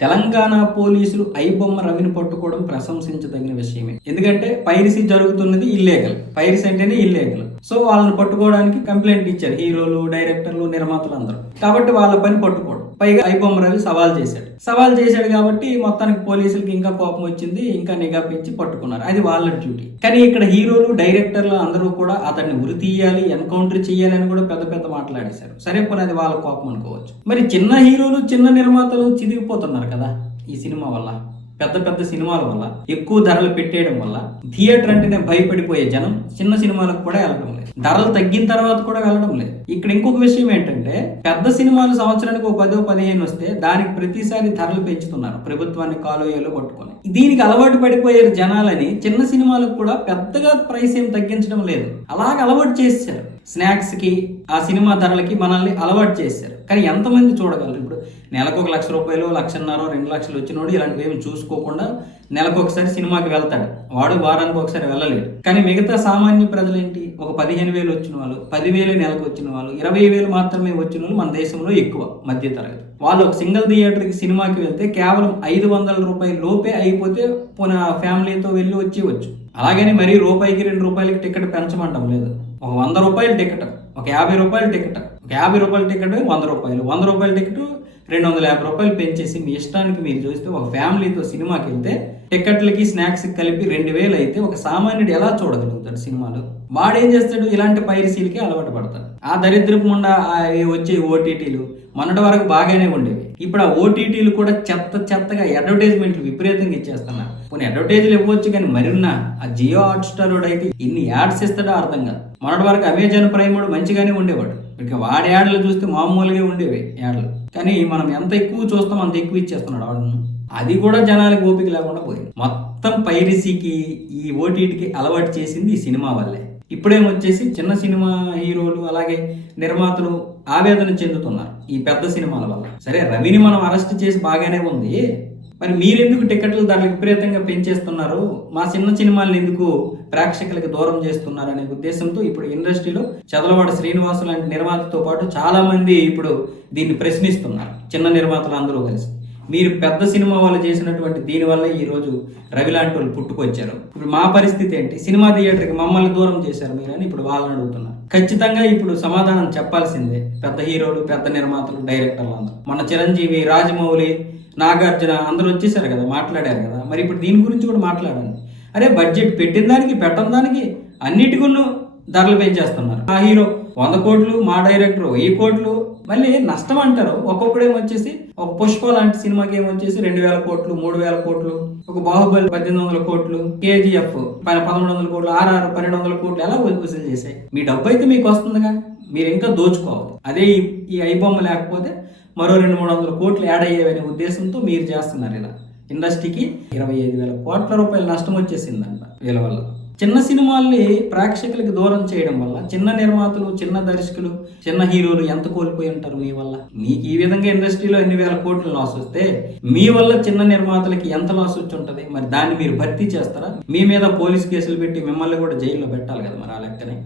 తెలంగాణ పోలీసులు ఐబొమ్మ రవిని పట్టుకోవడం ప్రశంసించదగిన విషయమే. ఎందుకంటే పైరసీ జరుగుతున్నది ఇల్లీగల్ పైరసీ అంటేనే ఇల్లీగల్ సో వాళ్ళని పట్టుకోవడానికి కంప్లైంట్ ఇచ్చారు హీరోలు డైరెక్టర్లు నిర్మాతలు అందరూ కాబట్టి వాళ్ళ పని పట్టుకోవడం. పైగా ఐబొమ్మ రవి సవాల్ చేశాడు. సవాల్ చేశాడు కాబట్టి మొత్తానికి పోలీసులకి ఇంకా కోపం వచ్చింది ఇంకా నిఘా పెంచి పట్టుకున్నారు. అది వాళ్ళ డ్యూటీ. కానీ ఇక్కడ హీరోలు డైరెక్టర్లు అందరూ కూడా అతన్ని ఉరి తీయాలి ఎన్కౌంటర్ చేయాలి అని కూడా పెద్ద పెద్ద మాట్లాడేశారు. సరే పోనీ అది వాళ్ళ కోపం అనుకోవచ్చు. మరి చిన్న హీరోలు చిన్న నిర్మాతలు చిదిగిపోతున్నారు కదా ఈ సినిమా వల్ల. పెద్ద పెద్ద సినిమాల వల్ల ఎక్కువ ధరలు పెట్టేయడం వల్ల థియేటర్ అంటేనే భయపడిపోయే జనం చిన్న సినిమాలకు కూడా వెళ్ళడం లేదు. ధరలు తగ్గిన తర్వాత కూడా వెళ్ళడం లేదు. ఇక్కడ ఇంకొక విషయం ఏంటంటే పెద్ద సినిమాలు సంవత్సరానికి ఒక పదో పదిహేను వస్తే దానికి ప్రతిసారి ధరలు పెంచుతున్నారు ప్రభుత్వాన్ని కాలువలో పట్టుకొని దీనికి అలవాటు పడిపోయారు జనాలని చిన్న సినిమాలకు కూడా పెద్దగా ప్రైస్ ఏం తగ్గించడం లేదు. అలాగ అలవాటు చేశారు స్నాక్స్కి ఆ సినిమా ధరలకి మనల్ని అలవాటు చేశారు. కానీ ఎంతమంది చూడగలరు ఇప్పుడు? నెలకు ఒక లక్ష రూపాయలు లక్షన్నర రెండు లక్షలు వచ్చినోడు ఇలాంటివి ఏమి చూసుకోకుండా నెలకు ఒకసారి సినిమాకి వెళ్తాడు. వాడు వారానికి ఒకసారి వెళ్ళలేడు. కానీ మిగతా సామాన్య ప్రజలేంటి? ఒక పదిహేను వేలు వచ్చిన వాళ్ళు పదివేలు నెలకు వచ్చిన వాళ్ళు ఇరవై వేలు మాత్రమే వచ్చిన వాళ్ళు మన దేశంలో ఎక్కువ మధ్య తరగతి. వాళ్ళు ఒక సింగిల్ థియేటర్కి సినిమాకి వెళ్తే కేవలం ఐదు వందల రూపాయల లోపే అయిపోతే పోనీ ఫ్యామిలీతో వెళ్ళి వచ్చి వచ్చు అలాగని మరీ రూపాయికి రెండు రూపాయలకి టికెట్ పెంచమంటాం లేదు. ఒక వంద రూపాయల టికెట్ ఒక యాభై రూపాయల టికెట్ ఒక యాభై రూపాయల టికెట్ వంద రూపాయలు. వంద రూపాయల టికెట్ రెండు వందల యాభై రూపాయలు పెంచేసి మీ ఇష్టానికి మీరు చూస్తే ఒక ఫ్యామిలీతో సినిమాకి వెళ్తే టికెట్లకి స్నాక్స్ కలిపి రెండు వేలు అయితే ఒక సామాన్యుడు ఎలా చూడగలుగుతాడు సినిమాలు? వాడేం చేస్తాడు? ఇలాంటి పైరసీలకి అలవాటు పడతాడు. ఆ దరిద్రపు ముండా వచ్చే ఓటీటీలు మొన్నటి వరకు బాగానే ఉండేవి. ఇప్పుడు ఆ ఓటీటీలు కూడా చెత్త చెత్తగా అడ్వర్టైజ్మెంట్లు విపరీతంగా ఇచ్చేస్తున్నారు. కొన్ని అడ్వర్టైజ్లు ఇవ్వచ్చు కానీ మరిన్న ఆ జియో హాట్స్టార్ అయితే ఇన్ని యాడ్స్ ఇస్తాడో అర్థం కాదు. మొన్నటి వరకు అమెజాన్ ప్రైమ్ కూడా మంచిగానే ఉండేవాడు. ఇక వాడి యాడ్లు చూస్తే మామూలుగా ఉండేవి యాడ్లు. కానీ మనం ఎంత ఎక్కువ చూస్తాం అంత ఎక్కువ ఇచ్చేస్తున్నాడు ఆర్డర్ను అది కూడా జనాలకు ఓపిక లేకుండా పోయింది. మొత్తం పైరసీకి ఈ ఓటీటీకి అలవాటు చేసింది ఈ సినిమా వల్లే. ఇప్పుడేమొచ్చేసి చిన్న సినిమా హీరోలు అలాగే నిర్మాతలు ఆవేదన చెందుతున్నారు ఈ పెద్ద సినిమాల వల్ల. సరే రవిని మనం అరెస్ట్ చేసి బాగానే ఉంది. మరి మీరెందుకు టికెట్లు ధరలు విపరీతంగా పెంచేస్తున్నారు? మా చిన్న సినిమాలను ఎందుకు ప్రేక్షకులకు దూరం చేస్తున్నారు అనే ఉద్దేశంతో ఇప్పుడు ఇండస్ట్రీలో చదలవాడ శ్రీనివాసు లాంటి నిర్మాతతో పాటు చాలామంది ఇప్పుడు దీన్ని ప్రశ్నిస్తున్నారు. చిన్న నిర్మాతలు అందరూ కలిసి. మీరు పెద్ద సినిమా వాళ్ళు చేసినటువంటి దీనివల్ల ఈరోజు రవి లాంటి వాళ్ళు పుట్టుకొచ్చారు. ఇప్పుడు మా పరిస్థితి ఏంటి? సినిమా థియేటర్కి మమ్మల్ని దూరం చేశారు మీరు అని ఇప్పుడు వాళ్ళని అడుగుతున్నారు ఖచ్చితంగా ఇప్పుడు సమాధానం చెప్పాల్సిందే. పెద్ద హీరోలు పెద్ద నిర్మాతలు డైరెక్టర్లు అందరూ. మన చిరంజీవి రాజమౌళి నాగార్జున అందరూ వచ్చేసారు కదా మాట్లాడారు కదా. మరి ఇప్పుడు దీని గురించి కూడా మాట్లాడండి. అరే బడ్జెట్ పెట్టిన దానికి పెట్టని దానికి అన్నిటికును ధరలు పెంచేస్తున్నారు. ఆ హీరో వంద కోట్లు మా డైరెక్టర్ వెయ్యి కోట్లు. మళ్ళీ నష్టం అంటారు. ఒక్కొక్కడేమో వచ్చేసి ఒక పుష్ప లాంటి సినిమాకి ఏమో వచ్చేసి రెండు వేల కోట్లు మూడు వేల కోట్లు ఒక బాహుబలి పద్దెనిమిది వందల కోట్లు కేజీఎఫ్ పదమూడు వందల కోట్లు ఆర్ఆర్ పన్నెండు వందల కోట్లు ఎలా వసూలు చేశాయి? మీ డబ్బు అయితే మీకు వస్తుందిగా. మీరు ఇంకా దోచుకోవాలి. అదే ఈ- ఈ ఐబొమ్మ లేకపోతే మరో రెండు మూడు వందల కోట్లు యాడ్ అయ్యేవనే ఉద్దేశంతో మీరు చేస్తున్నారు ఇలా. ఇండస్ట్రీకి ఇరవై ఐదు వేల కోట్ల రూపాయల నష్టం వచ్చేసిందంట వీళ్ళ వల్ల. చిన్న సినిమాల్ని ప్రేక్షకులకి దూరం చేయడం వల్ల చిన్న నిర్మాతలు చిన్న దర్శకులు చిన్న హీరోలు ఎంత కోల్పోయి ఉంటారు మీ వల్ల? మీకు ఈ విధంగా ఇండస్ట్రీలో ఎన్ని వేల కోట్లు లాస్ వస్తే మీ వల్ల చిన్న నిర్మాతలకి ఎంత లాస్ వచ్చి ఉంటది? మరి దాన్ని మీరు భర్తీ చేస్తారా? మీ మీద పోలీస్ కేసులు పెట్టి మిమ్మల్ని కూడా జైల్లో పెట్టాలి కదా మరి ఆ లెక్కనే?